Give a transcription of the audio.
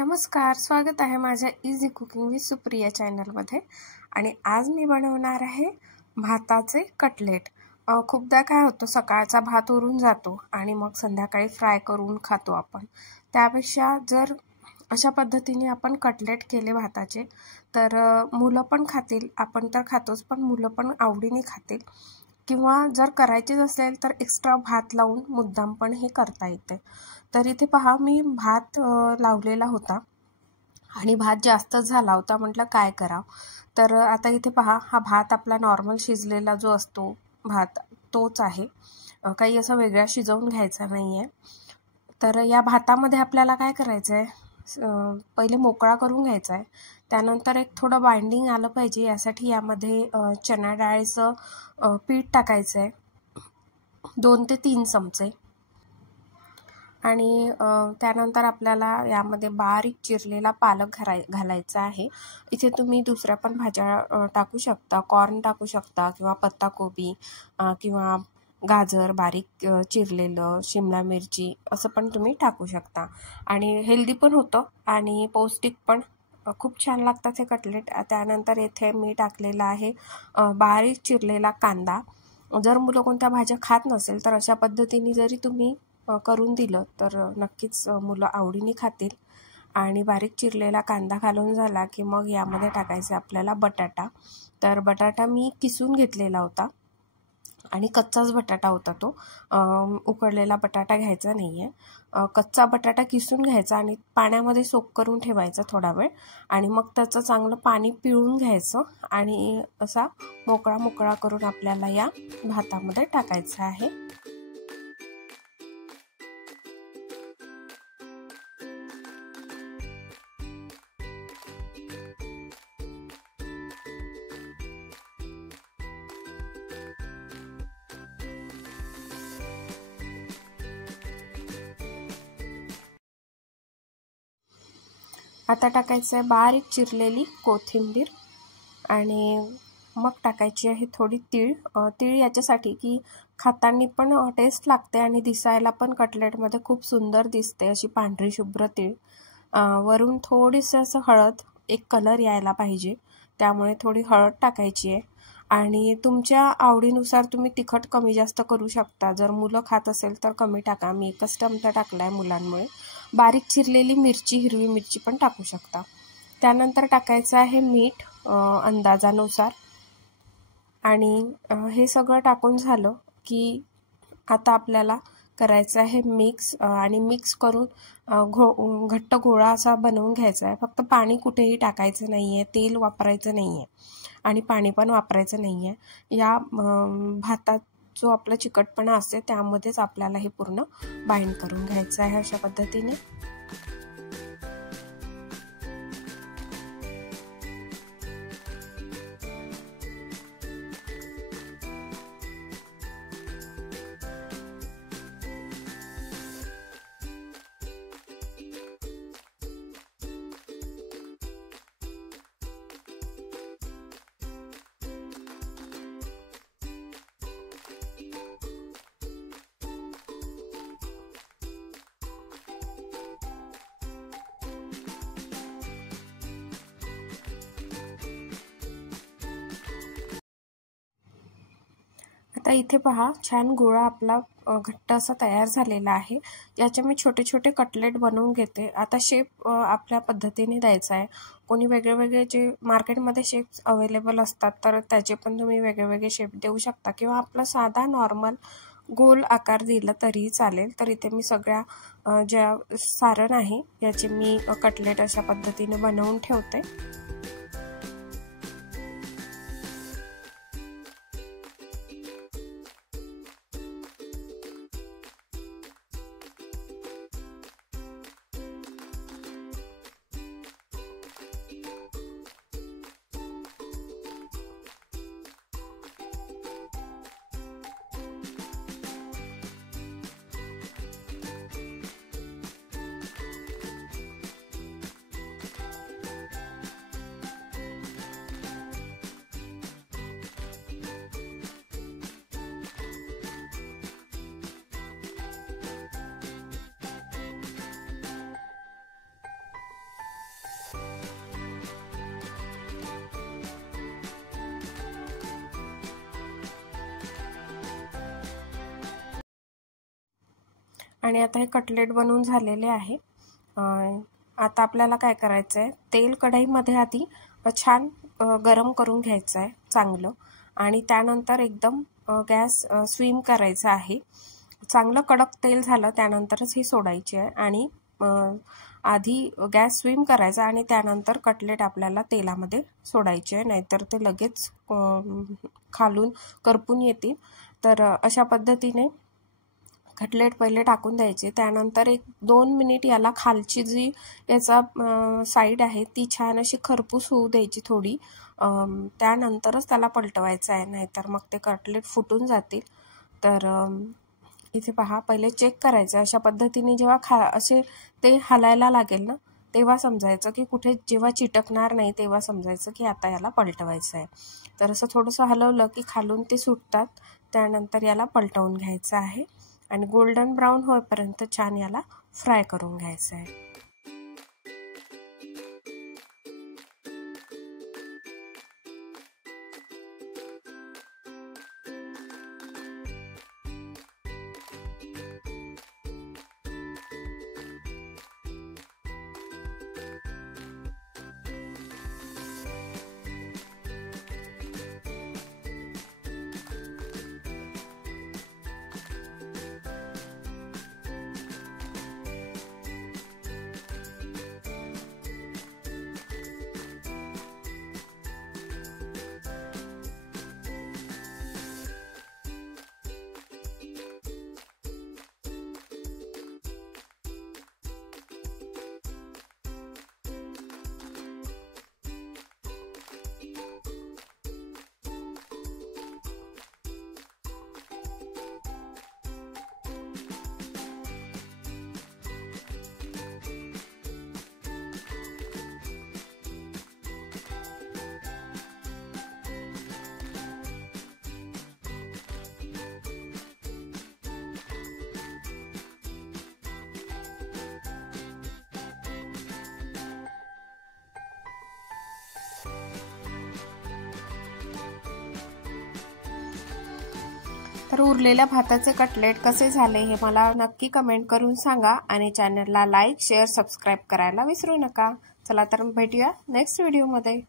नमस्कार, स्वागत आहे माझ्या इझी कुकिंग विथ सुप्रिया चॅनलमध्ये। आणि आज मी बनवणार आहे भाताचे कटलेट। खूपदा काय होतं, सकाळचा भात उरून जातो आणि मग संध्याकाळी फ्राय करून खातो आपण। त्यापेक्षा जर अशा पद्धतीने आपण कटलेट केले भाताचे तर मुलं पण खातील, आपण तर खातोच पण मुलं पण आवडीने खातील। किंवा जर करायचेच असेल तर एक्स्ट्रा भात लावून मुद्दाम पण हे करता येते। तर इथे पहा, मी भात लावलेला होता आणि भात जास्त झाला होता, म्हटलं काय करावं। तर आता इथे पहा, हा भात आपला नॉर्मल शिजलेला जो असतो भात तोच आहे, काही असं वेगळा शिजवून घ्यायचा नाहीये। तर या भातामध्ये आपल्याला काय करायचं आहे, पहिले मोकळा करून घ्यायचा आहे। त्यानंतर एक थोडं बाइंडिंग आलं पाहिजे यासाठी यामध्ये चणा डाळीचं पीठ टाकायचं आहे, 2 ते 3 चमचे। आणि त्यानंतर आपल्याला यामध्ये बारीक चिरलेला पालक घालायचा आहे। इथे तुम्ही दुसऱ्या पण भाज्या टाकू शकता, कॉर्न टाकू शकता किंवा पत्ताकोबी किंवा गाजर बारीक चिरलेलं, शिमला मिरची असं पण तुम्ही टाकू शकता। आणि हेल्दी पण होतं आणि पौष्टिक पण, खूप छान लागतात हे कटलेट। त्यानंतर इथे मी टाकलेला आहे बारीक चिरलेला कांदा। जर मुलं कोणत्या भाज्या खात नसेल तर अशा पद्धतीने जरी तुम्ही करून दिलं तर नक्कीच मुलं आवडीने खातील। आणि बारीक चिरलेला कांदा घालून झाला की मग यामध्ये टाकायचं आपल्याला बटाटा। तर बटाटा मी किसून घेतलेला होता आणि कच्चाच बटाटा होता तो, उकडलेला बटाटा घ्यायचा नाहीये। कच्चा बटाटा किसून घ्यायचा आणि पाण्यामध्ये सोक करून ठेवायचा थोडा वेळ, आणि मग त्याचं चांगलं पाणी पिळून घ्यायचं आणि असा मोकळा मोकळा करून आपल्याला या भातामध्ये टाकायचा आहे। आता टाकायचं आहे बारीक चिरलेली कोथिंबीर आणि मग टाकायची आहे थोडी तीळ। तीळ याच्यासाठी की खाताना पण टेस्ट लागते आणि दिसायला पण कटलेटमध्ये खूप सुंदर दिसते, अशी पांढरी शुभ्र तीळ। वरून थोडीसं असं हळद, एक कलर यायला पाहिजे त्यामुळे थोडी हळद टाकायची आहे। आणि तुमच्या आवडीनुसार तुम्ही तिखट कमी जास्त करू शकता, जर मुलं खात असेल तर कमी टाका, मी एकच चमचा टाकला आहे मुलांमुळे। बारीक चिरलेली मिरची, हिरवी मिरची पण टाकू शकता। त्यानंतर टाकायचं आहे मीठ अंदाजानुसार। आणि हे सगळं टाकून झालं की आता आपल्याला करायचं आहे मिक्स, आणि मिक्स करून घट्ट गोळा असा बनवून घ्यायचा आहे। फक्त पाणी कुठेही टाकायचं नाहीये, तेल वापरायचं नाहीये आणि पाणी पण वापरायचं नाहीये। या भातात जो आपला चिकटपणा असते त्यामध्येच आपल्याला हे पूर्ण बाइंड करून घ्यायचं आहे अशा पद्धतीने। आता इथे पहा, छान गोळा आपला घट्ट असा तयार झालेला आहे। याचे मी छोटे छोटे कटलेट बनवून घेते। आता शेप आपल्या पद्धतीने द्यायचा आहे। कोणी वेगळे वेगळे जे मार्केटमध्ये शेप्स अवेलेबल असतात तर त्याचे पण तुम्ही वेगळे वेगळे शेप देऊ शकता किंवा आपला साधा नॉर्मल गोल आकार दिला तरी चालेल। तर इथे मी सगळ्या ज्या सारण आहे याचे मी कटलेट अशा पद्धतीने बनवून ठेवते। आणि आता हे कटलेट बनवून झालेले आहे। आता आपल्याला काय करायचं आहे, तेल कढईमध्ये आधी छान गरम करून घ्यायचं आहे चांगलं, आणि त्यानंतर एकदम गॅस स्विम करायचा आहे। चांगलं कडक तेल झालं त्यानंतरच ही सोडायची आहे, आणि आधी गॅस स्विम करायचा आणि त्यानंतर कटलेट आपल्याला तेलामध्ये सोडायचे आहे, नाहीतर ते लगेच खालून करपून येतील। तर अशा पद्धतीने कटलेट पहिले टाकून द्यायचे, त्यानंतर 1-2 मिनिट याला खालची जी याचा साईड आहे ती छान अशी खरपूस होऊ द्यायची थोडी, त्यानंतरच त्याला पलटवायचं आहे, नाहीतर मग ते कटलेट फुटून जातील। तर इथे पहा, पहिले चेक करायचं अशा पद्धतीने, जेव्हा असे ते हलायला लागेल ना तेव्हा समजायचं की कुठे, जेव्हा चिटकणार नाही तेव्हा समजायचं की आता याला पलटवायचं आहे। तर असं थोडंसं हलवलं की खालून ते सुटतात, त्यानंतर याला पलटवून घ्यायचं आहे आणि गोल्डन ब्राऊन होईपर्यंत छान याला फ्राय करून घ्यायचं आहे। तर उरलेल्या भाताचे कटलेट कसे झाले हे मला नक्की कमेंट करून सांगा, आणि चॅनलला लाईक, शेअर, सबस्क्राईब करायला विसरू नका। चला तर भेटूया नेक्स्ट व्हिडिओमध्ये।